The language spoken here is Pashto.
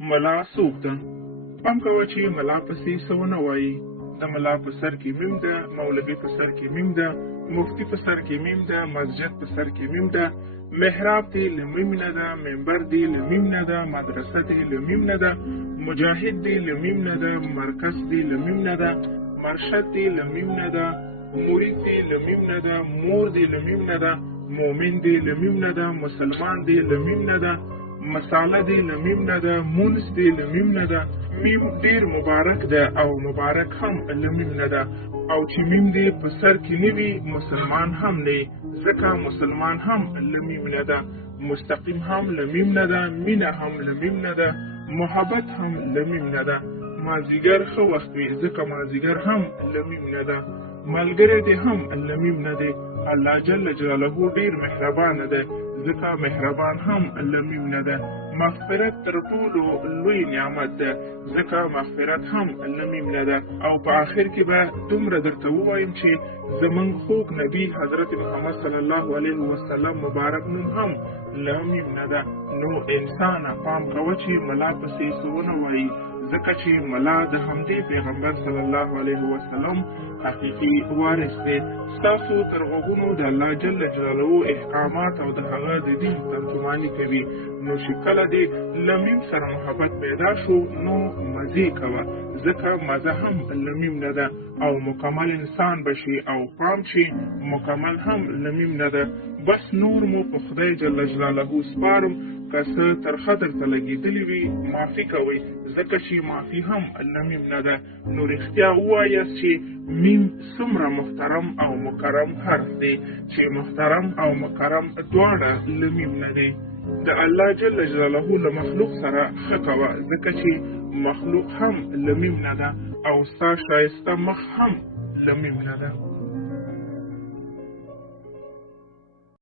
ملا څوک ده؟ پام کوه چې ملا پسې څه ونه وایي. د ملا په سر کې میم ده، مولوي په سر کې میم ده، مفتي په سر کې میم ده، مسجد په سر کې میم ده، محراب دی له میم نه ده، منبر دی له میم نه ده، مدرسه دی له میم نه ده، مجاهد دی له میم نه ده، مرکز دی له میم نه ده، مرشد دی له میم نه ده، مرید دی له میم نه ده، مور دی له میم نه ده، مؤمن دی له میم نه ده، مسلمان دی له میم نه ده، مساله دی له میم نه ده، مونس دی له میم نه ده. میم ډیر مبارک ده او مبارک هم له میم نه ده، او چې میم دی په سر کې نه وي مسلمان هم نه، ځکه مسلمان هم له میم نه ده. مستقیم هم له میم نه ده، مینه هم له میم نه ده، محبت هم له میم نه ده. مازدیګر ښه وخت وي، ځکه مازدیګر هم له میم نه ده. ملګری دی هم له میم نه دی. الله جل جلاله ډیر مهربان ده، ځکه مهربان هم له میم نه ده. مغفرت تر ټولو لوی نعمت ده، ځکه مغفرت هم له میم نه ده. او په آخر کې به دومره درته ووایم چې زمونږ خوږ نبی حضرت محمد صلی الله علیه وسلم مبارک نوم هم له میم نه ده. نو انسان پام کوه چې ملا پسې څه ونه وایي، ځکه چې ملا د همدې پیغمبر صلی الله علیه وسلم حقیقي وارث دی. ستاسو تر غوږونو د الله جل جلاله احکامات او د هغه د دین ترجماني کوي. نو چې کله دې له میم سره محبت پیدا شو نو مزې کوه، ځکه مزه هم له میم نه ده. او مکمل انسان بشي او پام شي مکمل هم له میم نه ده. بس نور مو په خدای جل جلاله سپارم، که څه ترخه درته لګېدلي وي معافي کوئ، ځکه چې معافي هم له میم نه ده. نو رښتیا ووایاست چې میم څومره محترم او مکرم حرف دی، چې محترم او مکرم دواړه له میم نه دی. د الله جل جلاله له مخلوق سره ښه کوه، ځکه چې مخلوق هم له میم نه ده، او ستا ښایسته مخ هم له میم نه ده.